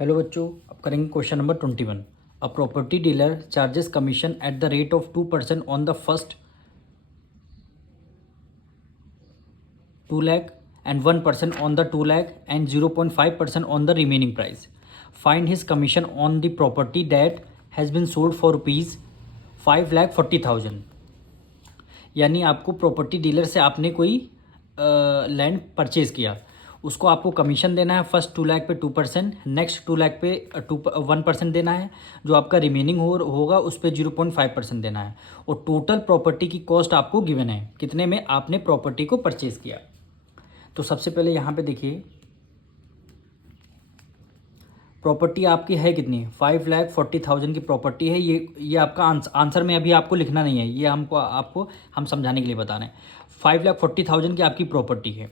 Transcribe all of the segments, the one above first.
Hello बच्चों, अब करेंगे question number 21। A property dealer charges commission at the rate of 2% on the first 2 lakh and 1% on the 2 lakh and 0.5% on the remaining price. Find his commission on the property that has been sold for rupees 5,40,000। यानी आपको property dealer से आपने कोई land purchase किया, उसको आपको commission देना है। फर्स्ट 2 लाख पे 2%, नेक्स्ट 2 लाख पे 1% देना है, जो आपका रिमेनिंग होगा उस पर 0.5% देना है। और टोटल प्रॉपर्टी की कॉस्ट आपको गिवन है, कितने में आपने प्रॉपर्टी को परचेज़ किया। तो सबसे पहले यहाँ पे देखिए, प्रॉपर्टी आपकी है कितनी, 5,40,000 की प्रॉपर्टी है। ये आपका आंसर में अभी आपको लिखना नहीं है, ये आपको हम समझाने के लिए बता रहे हैं। 5,40,000 की आपकी प्रॉपर्टी है,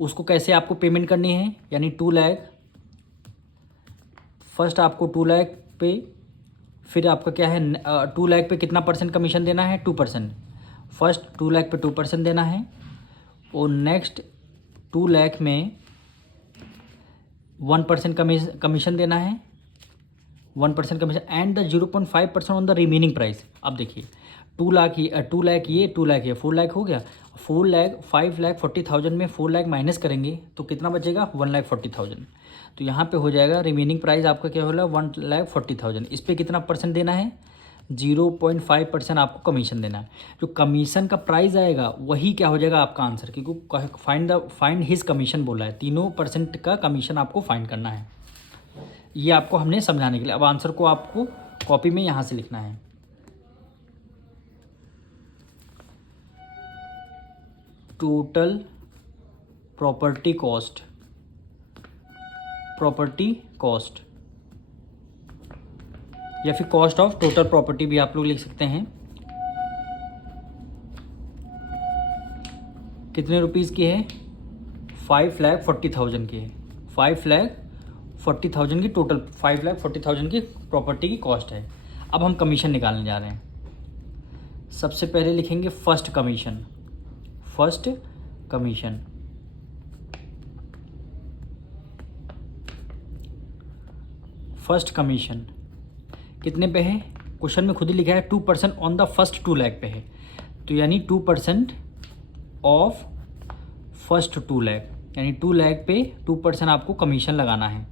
उसको कैसे आपको पेमेंट करनी है, यानी 2 लाख। फर्स्ट आपको 2 लाख पे, फिर आपका क्या है 2 लाख पे कितना परसेंट कमीशन देना है, 2%। फर्स्ट 2 लाख पे 2% देना है, और नेक्स्ट 2 लाख में 1% कमीशन देना है, 1% commission and the 0.5% on the remaining price. अब देखिए 2 लाख ये 2 लाख ये 4 लाख हो गया। 5,40,000 में 4 लाख माइनस करेंगे तो कितना बचेगा, 1,40,000। तो यहाँ पे हो जाएगा रिमेनिंग प्राइस आपका क्या होगा, 1,40,000। इस पर कितना परसेंट देना है, 0.5% आपको कमीशन देना है। जो कमीशन का प्राइस आएगा वही क्या हो जाएगा आपका आंसर, क्योंकि फाइंड हिज कमीशन बोला है, 3% का कमीशन आपको फाइंड करना है। ये आपको हमने समझाने के लिए। अब आंसर को आपको कॉपी में यहाँ से लिखना है। टोटल प्रॉपर्टी कॉस्ट या फिर कॉस्ट ऑफ टोटल प्रॉपर्टी भी आप लोग लिख सकते हैं। कितने रुपीज़ की है, 5,40,000 की है। 5,40,000 की टोटल 5,40,000 की प्रॉपर्टी की कॉस्ट है। अब हम कमीशन निकालने जा रहे हैं। सबसे पहले लिखेंगे फर्स्ट कमीशन। फर्स्ट कमीशन कितने पे है, क्वेश्चन में खुद ही लिखा है 2% ऑन द फर्स्ट 2 लाख पे है। तो यानी 2% ऑफ फर्स्ट 2 लाख, यानी 2 लाख पे 2% आपको कमीशन लगाना है।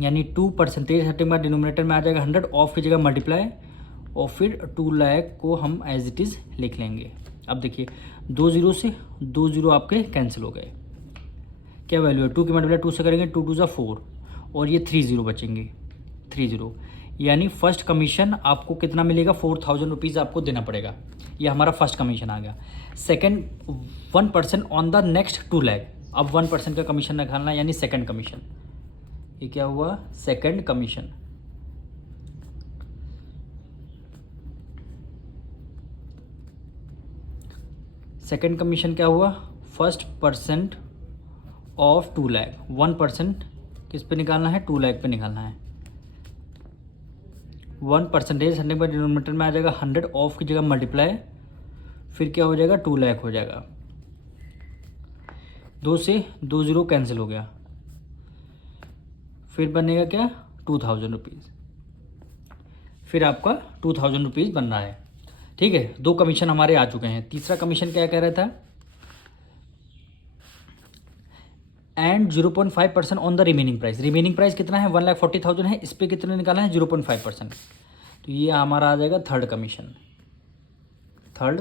यानी 2% हटेंगे बाद डिनोमिनेटर में आ जाएगा 100, ऑफ की जगह मल्टीप्लाई, और फिर 2 लाख को हम एज इट इज़ लिख लेंगे। अब देखिए 2 0 से 2 0 आपके कैंसिल हो गए। क्या वैल्यू है, 2 की मल्टीप्लाई 2 से करेंगे, 2 2 4, और ये 3 0 बचेंगे, 3 0। यानी फर्स्ट कमीशन आपको कितना मिलेगा, 4,000 रुपीज़ आपको देना पड़ेगा। ये हमारा फर्स्ट कमीशन आ गया। Second 1% on the next 2 lakh. अब 1% का कमीशन निकालना, यानी सेकंड कमीशन। ये क्या हुआ, सेकंड कमीशन। सेकंड कमीशन क्या हुआ, फर्स्ट परसेंट ऑफ 2 लाख। 1% किस पे निकालना है, 2 लाख पे निकालना है। 1% 100 बाई डिनोमिनेटर में आ जाएगा 100, ऑफ की जगह मल्टीप्लाई, फिर क्या हो जाएगा 2 लाख हो जाएगा। 2 से 2 0 कैंसिल हो गया, फिर बनेगा क्या 2,000 रुपीज़। फिर आपका 2,000 रुपीज़ बन रहा है। ठीक है, 2 कमीशन हमारे आ चुके हैं। तीसरा कमीशन क्या कह रहा था, and 0.5% on the remaining price. Remaining price कितना है, 1,40,000 है, इस पर कितने निकालना है, 0.5%। तो ये हमारा आ जाएगा थर्ड कमीशन। थर्ड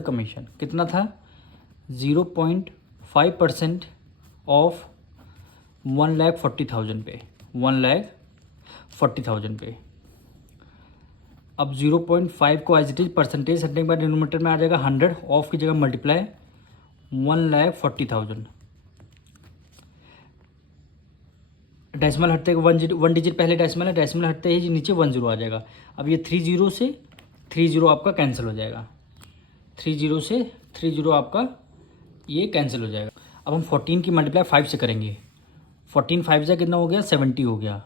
कमीशन कितना था, 0.5% ऑफ 1,40,000 पे, 1,40,000 पे। अब 0.5 को एज इट इज परसेंटेज हटने के बाद डिनोमिनेटर में आ जाएगा 100, ऑफ की जगह मल्टीप्लाई, 1,40,000। डेसिमल हटते 1 डिजिट पहले डेसिमल है, डेसिमल हटते ही नीचे 1 0 आ जाएगा। अब ये 3 0 से 3 0 आपका कैंसिल हो जाएगा, 3 0 से 3 0 आपका ये कैंसिल हो जाएगा। अब हम 14 की मल्टीप्लाई 5 से करेंगे। 14 5 से कितना हो गया, 70 हो गया,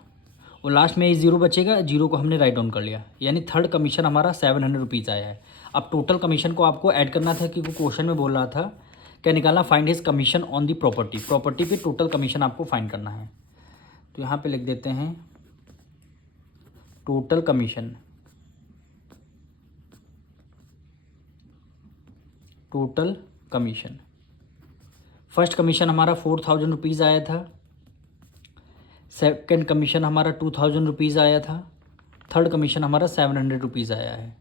और लास्ट में ये जीरो बचेगा, जीरो को हमने राइट डाउन कर लिया, यानी थर्ड कमीशन हमारा 700 रुपीज़ आया है। अब टोटल कमीशन को आपको ऐड करना था, क्योंकि क्वेश्चन में बोल रहा था क्या निकालना, find his commission on the property. Property पे टोटल कमीशन आपको फाइंड करना है। तो यहाँ पे लिख देते हैं total commission, total commission. First commission हमारा 4000 रुपीज़ आया था, सेकंड कमीशन हमारा 2000 रुपीज़ आया था, थर्ड कमीशन हमारा 700 रुपीज़ आया है।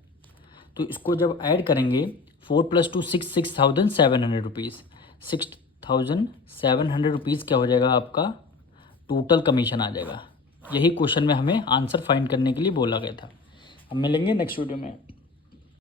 तो इसको जब ऐड करेंगे 4 + 2 6, 6700 रुपीज़, 6700 रुपीज़ क्या हो जाएगा आपका टोटल कमीशन आ जाएगा। यही क्वेश्चन में हमें आंसर फाइंड करने के लिए बोला गया था। हम मिलेंगे नेक्स्ट वीडियो में।